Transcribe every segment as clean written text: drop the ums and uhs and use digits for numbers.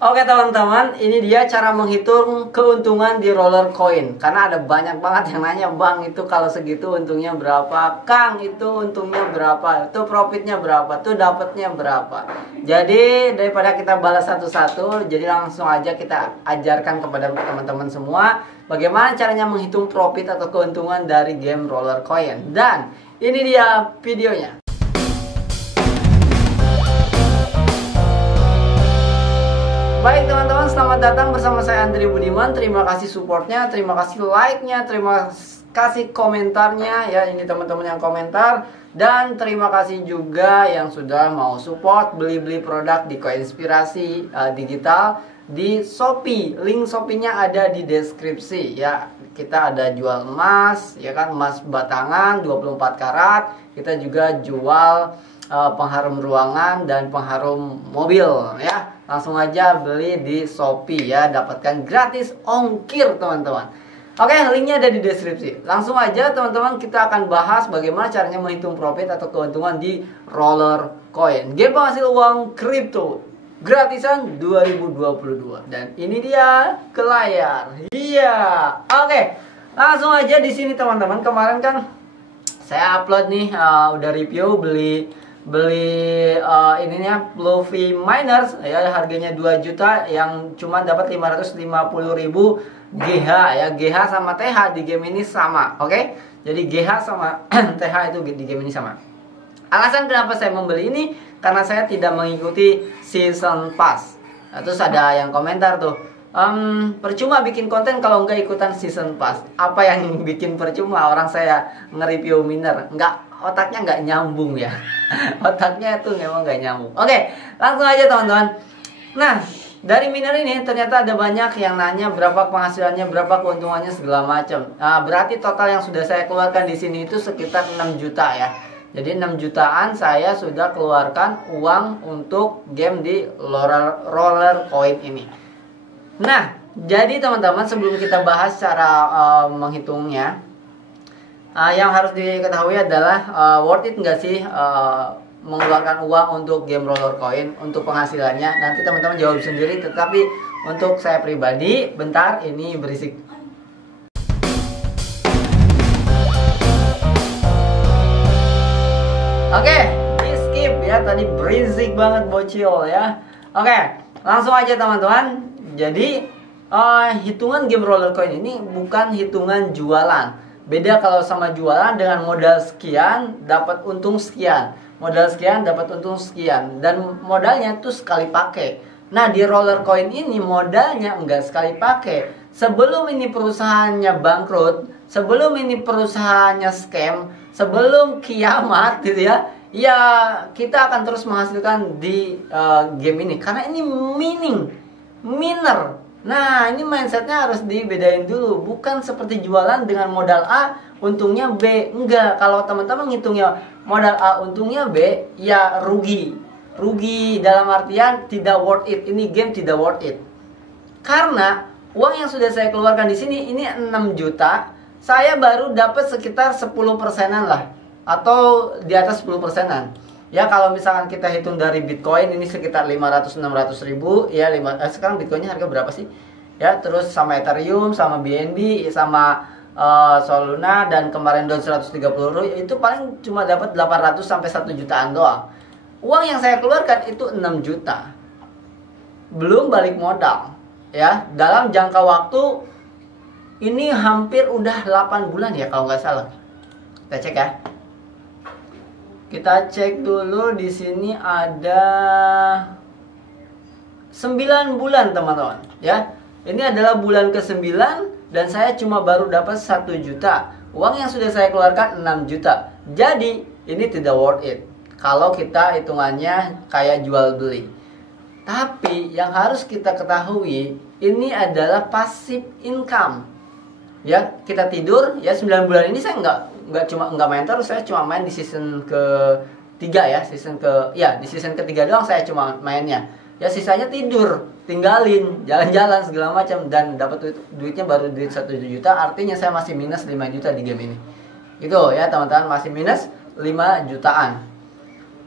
Oke teman-teman, ini dia cara menghitung keuntungan di roller coin. Karena ada banyak banget yang nanya, Bang itu kalau segitu untungnya berapa? Kang itu untungnya berapa? Itu profitnya berapa? Itu dapatnya berapa? Jadi daripada kita balas satu-satu, jadi langsung aja kita ajarkan kepada teman-teman semua bagaimana caranya menghitung profit atau keuntungan dari game roller coin. Dan ini dia videonya. Baik teman-teman, selamat datang bersama saya Andri Budiman. Terima kasih supportnya, terima kasih like-nya, terima kasih komentarnya. Ya, ini teman-teman yang komentar. Dan terima kasih juga yang sudah mau support beli-beli produk di Koinspirasi Digital di Shopee. Link Shopee-nya ada di deskripsi ya. Kita ada jual emas, ya kan, emas batangan 24 karat. Kita juga jual pengharum ruangan dan pengharum mobil ya. Langsung aja beli di Shopee ya, dapatkan gratis ongkir teman-teman. Oke, linknya ada di deskripsi. Langsung aja teman-teman, kita akan bahas bagaimana caranya menghitung profit atau keuntungan di roller coin, game penghasil uang kripto gratisan 2022. Dan ini dia ke layar. Iya. Oke, langsung aja di sini teman-teman. Kemarin kan saya upload nih, udah review beli ininya Fluffy Miners ya, harganya 2 juta yang cuma dapat 550.000 GH ya. GH sama TH di game ini sama, oke? Jadi GH sama TH itu di game ini sama. Alasan kenapa saya membeli ini karena saya tidak mengikuti season pass. Nah, terus ada yang komentar tuh, percuma bikin konten kalau nggak ikutan season pass. Apa yang bikin percuma? Orang saya nge-review miner, otaknya nggak nyambung ya. Otaknya itu memang nggak nyambung. Oke, langsung aja teman-teman. Nah, dari miner ini ternyata ada banyak yang nanya berapa penghasilannya, berapa keuntungannya segala macam. Nah, berarti total yang sudah saya keluarkan di sini itu sekitar 6 juta ya. Jadi 6 jutaan saya sudah keluarkan uang untuk game di roller coin ini. Nah, jadi teman-teman, sebelum kita bahas cara menghitungnya, yang harus diketahui adalah worth it nggak sih mengeluarkan uang untuk game roller coin untuk penghasilannya. Nanti teman-teman jawab sendiri, tetapi untuk saya pribadi, bentar ini berisik. Oke, di skip ya, tadi berisik banget bocil ya. Oke, langsung aja teman-teman. Jadi hitungan game roller coin ini bukan hitungan jualan. Beda kalau sama jualan, dengan modal sekian dapat untung sekian, modal sekian dapat untung sekian, dan modalnya tuh sekali pakai. Nah, di roller coin ini modalnya enggak sekali pakai. Sebelum ini perusahaannya bangkrut, sebelum ini perusahaannya scam, sebelum kiamat gitu ya, ya kita akan terus menghasilkan di game ini karena ini miner. Nah, ini mindsetnya harus dibedain dulu. Bukan seperti jualan dengan modal A, untungnya B. Enggak, kalau teman-teman ngitungnya modal A, untungnya B, ya rugi. Rugi dalam artian tidak worth it. Ini game tidak worth it. Karena uang yang sudah saya keluarkan di sini, ini 6 juta. Saya baru dapat sekitar 10%-an lah. Atau di atas 10%-an. Ya, kalau misalkan kita hitung dari Bitcoin ini sekitar 500-600 ribu ya. Sekarang Bitcoinnya harga berapa sih ya, terus sama Ethereum, sama BNB, sama Soluna, dan kemarin down 130 ribu, itu paling cuma dapat 800 sampai 1 jutaan doang. Uang yang saya keluarkan itu 6 juta, belum balik modal ya. Dalam jangka waktu ini hampir udah 8 bulan ya kalau nggak salah. Kita cek ya. Kita cek dulu, di sini ada 9 bulan teman-teman ya. Ini adalah bulan ke-9 dan saya cuma baru dapat 1 juta. Uang yang sudah saya keluarkan 6 juta. Jadi ini tidak worth it kalau kita hitungannya kayak jual beli. Tapi yang harus kita ketahui, ini adalah passive income. Ya, kita tidur ya, 9 bulan ini saya nggak main terus. Saya cuma main di season ke-3 ya, di season ke-3 doang saya cuma mainnya. Ya, sisanya tidur, tinggalin, jalan-jalan segala macam, dan dapat duitnya baru duit 1 juta. Artinya saya masih minus 5 juta di game ini. Gitu ya teman-teman, masih minus 5 jutaan.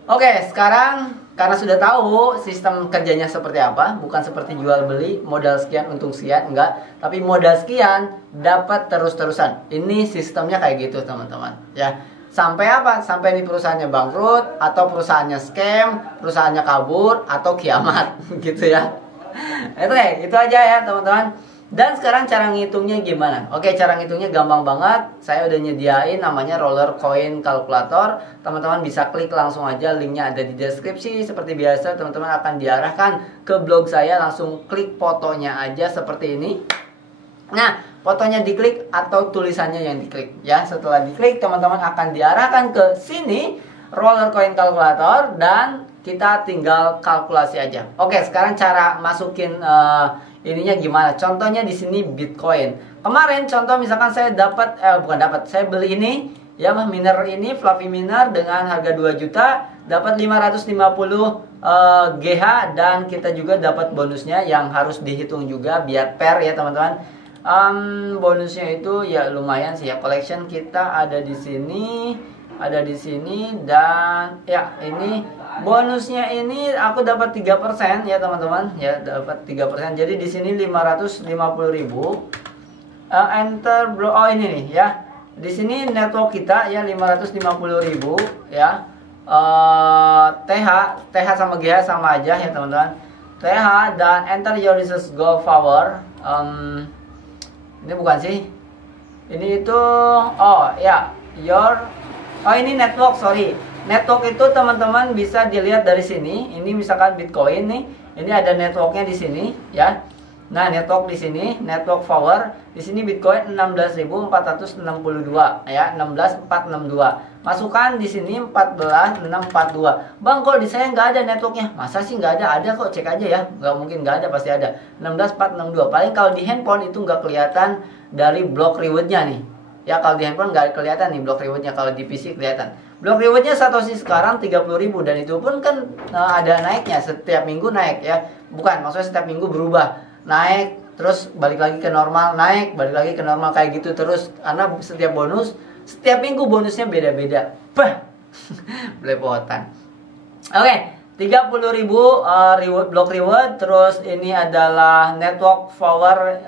Oke, sekarang karena sudah tahu sistem kerjanya seperti apa, bukan seperti jual beli, modal sekian untung sekian, enggak, tapi modal sekian dapat terus-terusan. Ini sistemnya kayak gitu teman-teman ya. Sampai apa? Sampai di perusahaannya bangkrut, atau perusahaannya scam, perusahaannya kabur, atau kiamat gitu ya. Itu aja ya teman-teman. Dan sekarang cara ngitungnya gimana? Oke, cara ngitungnya gampang banget. Saya udah nyediain namanya Roller Coin Calculator. Teman-teman bisa klik langsung aja, linknya ada di deskripsi. Seperti biasa, teman-teman akan diarahkan ke blog saya. Langsung klik fotonya aja seperti ini. Nah, fotonya diklik atau tulisannya yang diklik ya. Setelah diklik, teman-teman akan diarahkan ke sini, Roller Coin Calculator, dan kita tinggal kalkulasi aja. Oke, sekarang cara masukin ininya gimana? Contohnya di sini Bitcoin. Kemarin contoh misalkan saya dapat saya beli ini ya, miner ini Fluffy Miner dengan harga 2 juta, dapat 550 GH, dan kita juga dapat bonusnya yang harus dihitung juga biar fair ya teman-teman. Bonusnya itu ya lumayan sih ya. Collection kita ada di sini, dan ya ini bonusnya ini aku dapat 3% ya teman-teman ya, dapat 3%. Jadi di sini 550.000. Enter bro. Oh ini nih ya. Di sini network kita ya 550.000 ya. TH sama GH sama aja ya teman-teman. TH dan enter your resource goal power. Ini bukan sih. Ini itu ini network, sorry. Network itu teman-teman bisa dilihat dari sini. Ini misalkan Bitcoin nih. Ini ada networknya di sini ya. Nah, network di sini, network power. Di sini Bitcoin 16.462 ya, 16.462. Masukkan di sini 14.642. Bang, kok di saya nggak ada networknya? Masa sih nggak ada? Ada kok, cek aja ya. Nggak mungkin nggak ada, pasti ada. 16.462. Paling kalau di handphone itu nggak kelihatan dari block rewardnya nih. Ya, kalau di handphone nggak kelihatan nih block rewardnya, kalau di PC kelihatan. Block rewardnya Satoshi sekarang 30.000, dan itu pun kan ada naiknya, setiap minggu naik ya. Bukan, maksudnya setiap minggu berubah. Naik, terus balik lagi ke normal, naik, balik lagi ke normal, kayak gitu terus. Karena setiap setiap minggu bonusnya beda-beda. Bah, belepotan. Oke, 30.000 reward, block reward. Terus ini adalah network power,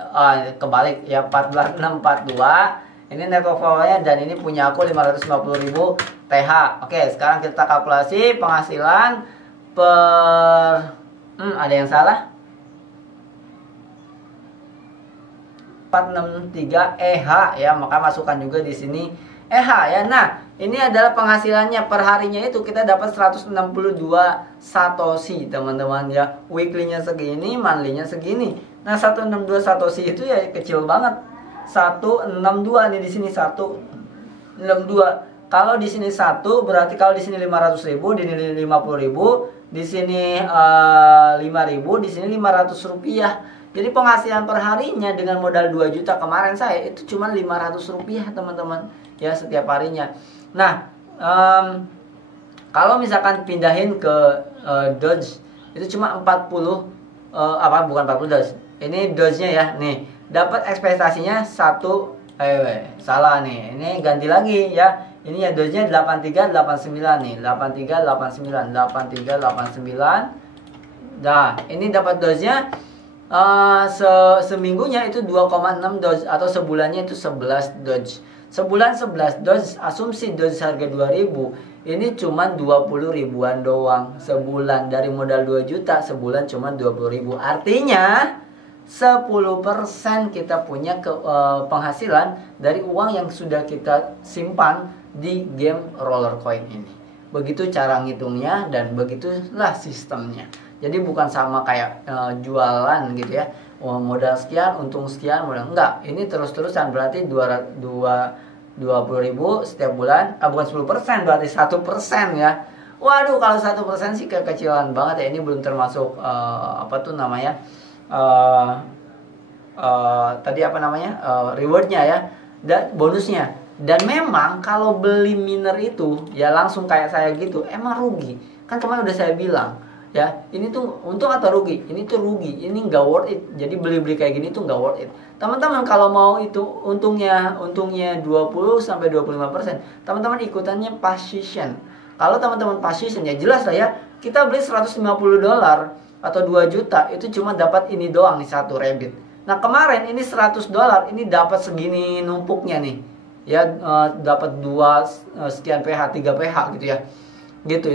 kebalik ya, 14.642. Ini network powernya, dan ini punya aku 550.000 TH. Oke, sekarang kita kalkulasi penghasilan per ada yang salah. 463 EH ya, maka masukkan juga di sini EH ya. Nah, ini adalah penghasilannya per harinya, itu kita dapat 162 Satoshi teman-teman ya. Weekly-nya segini, monthly-nya segini. Nah, 162 Satoshi itu ya kecil banget. 162 nih, di sini 162. Kalau di sini 1 berarti kalau di sini 500.000, di sini 50.000, di sini 5.000, di sini 500 rupiah. Jadi penghasilan per harinya dengan modal 2 juta kemarin saya itu cuma 500 rupiah teman-teman ya, setiap harinya. Nah, kalau misalkan pindahin ke Doge itu cuma 40 bukan 40 Doge. Ini Doge-nya ya, nih. Dapat ekspektasinya salah nih. Ini ganti lagi ya. Ini ya Doge-nya 8389 nih. 8389. Nah, ini dapat Doge-nya seminggunya itu 2,6 Doge, atau sebulannya itu 11 Doge. Sebulan 11 Doge, asumsi Doge harga 2000. Ini cuma 20 ribuan doang sebulan. Dari modal 2 juta, sebulan cuma 20 ribu. Artinya 10% kita punya penghasilan dari uang yang sudah kita simpan di game Roller Coin ini. Begitu cara ngitungnya, dan begitulah sistemnya. Jadi bukan sama kayak jualan gitu ya. Modal sekian, untung sekian, modal enggak. Ini terus-terusan, berarti 20.000 setiap bulan. Bukan 10%, berarti 1% ya. Waduh, kalau 1% sih kekecilan banget ya. Ini belum termasuk rewardnya ya, dan bonusnya. Dan memang kalau beli miner itu ya langsung kayak saya gitu, emang rugi. Kan kemarin udah saya bilang ya, ini tuh untung atau rugi? Ini tuh rugi, ini nggak worth it. Jadi beli-beli kayak gini tuh nggak worth it. Teman-teman kalau mau itu untungnya 20-25%, teman-teman ikutannya position. Kalau teman-teman passion ya jelas lah ya, kita beli 150 dolar atau 2 juta itu cuma dapat ini doang nih, satu rabbit. Nah kemarin ini 100 dolar ini dapat segini numpuknya nih ya, dapat 2 sekian PH, 3 PH gitu ya, gitu.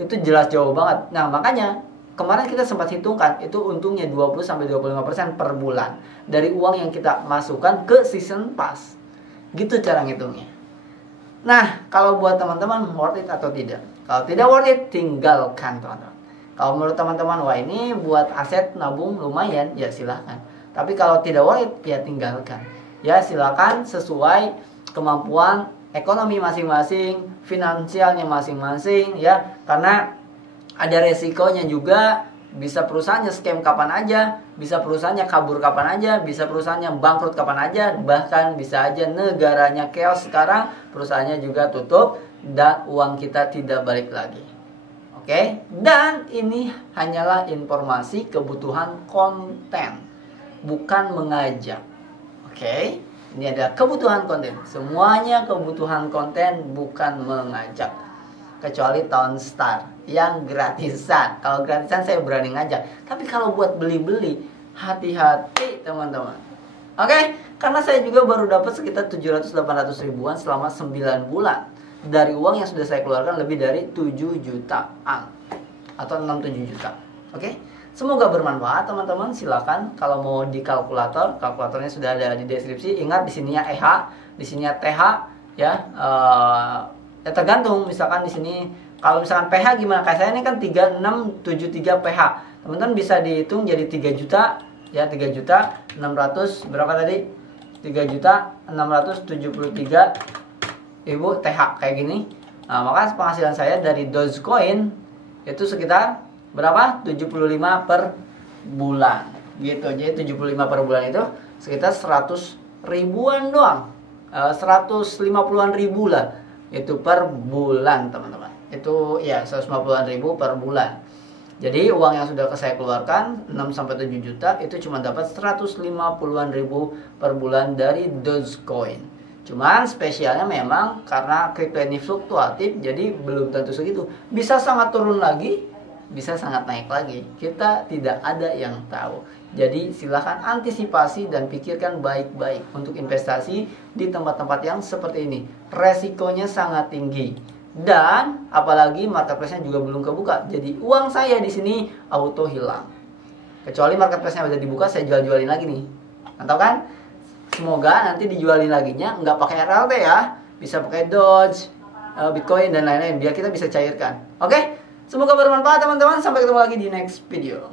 Itu jelas jauh banget. Nah makanya kemarin kita sempat hitungkan itu untungnya 20-25% per bulan dari uang yang kita masukkan ke season pass, gitu cara ngitungnya. Nah kalau buat teman-teman worth it atau tidak? Kalau tidak worth it, tinggalkan teman-teman. Kalau menurut teman-teman, wah ini buat aset nabung lumayan, ya silahkan. Tapi kalau tidak worth it, ya tinggalkan. Ya silahkan sesuai kemampuan ekonomi masing-masing, finansialnya masing-masing ya. Karena ada resikonya juga, bisa perusahaannya scam kapan aja, bisa perusahaannya kabur kapan aja, bisa perusahaannya bangkrut kapan aja, bahkan bisa aja negaranya chaos sekarang, perusahaannya juga tutup dan uang kita tidak balik lagi. Oke, dan ini hanyalah informasi kebutuhan konten, bukan mengajak. Oke, ini ada kebutuhan konten. Semuanya kebutuhan konten, bukan mengajak. Kecuali Townstar yang gratisan. Kalau gratisan saya berani ngajak. Tapi kalau buat beli-beli, hati-hati teman-teman. Oke, karena saya juga baru dapat sekitar 700-800 ribuan selama 9 bulan. Dari uang yang sudah saya keluarkan lebih dari 7 jutaan atau 6-7 juta. Oke, semoga bermanfaat teman-teman. Silakan kalau mau di kalkulator, kalkulatornya sudah ada di deskripsi. Ingat di sininya EH, di sininya TH ya. Ya tergantung, misalkan di sini kalau misalkan PH gimana, kayak saya ini kan 3673 PH. Teman-teman bisa dihitung jadi 3 juta ya, 3 juta 600 berapa tadi? 3 juta 673 Ibu TH kayak gini. Nah, maka penghasilan saya dari Dogecoin itu sekitar berapa? 75 per bulan. Gitu. Jadi 75 per bulan itu sekitar 100 ribuan doang. 150-an ribu lah. Itu per bulan, teman-teman. Itu ya 150-an ribu per bulan. Jadi uang yang sudah saya keluarkan 6-7 juta itu cuma dapat 150-an ribu per bulan dari Dogecoin. Cuman spesialnya memang karena kripto ini fluktuatif, jadi belum tentu segitu. Bisa sangat turun lagi, bisa sangat naik lagi. Kita tidak ada yang tahu. Jadi silahkan antisipasi dan pikirkan baik-baik untuk investasi di tempat-tempat yang seperti ini. Resikonya sangat tinggi. Dan apalagi marketplace-nya juga belum kebuka. Jadi uang saya di sini auto hilang. Kecuali marketplace-nya udah dibuka, saya jual-jualin lagi nih. Mantap kan? Semoga nanti dijualin laginya nggak pakai RLT ya, bisa pakai Doge, Bitcoin dan lain-lain biar kita bisa cairkan. Oke, semoga bermanfaat teman-teman. Sampai ketemu lagi di next video.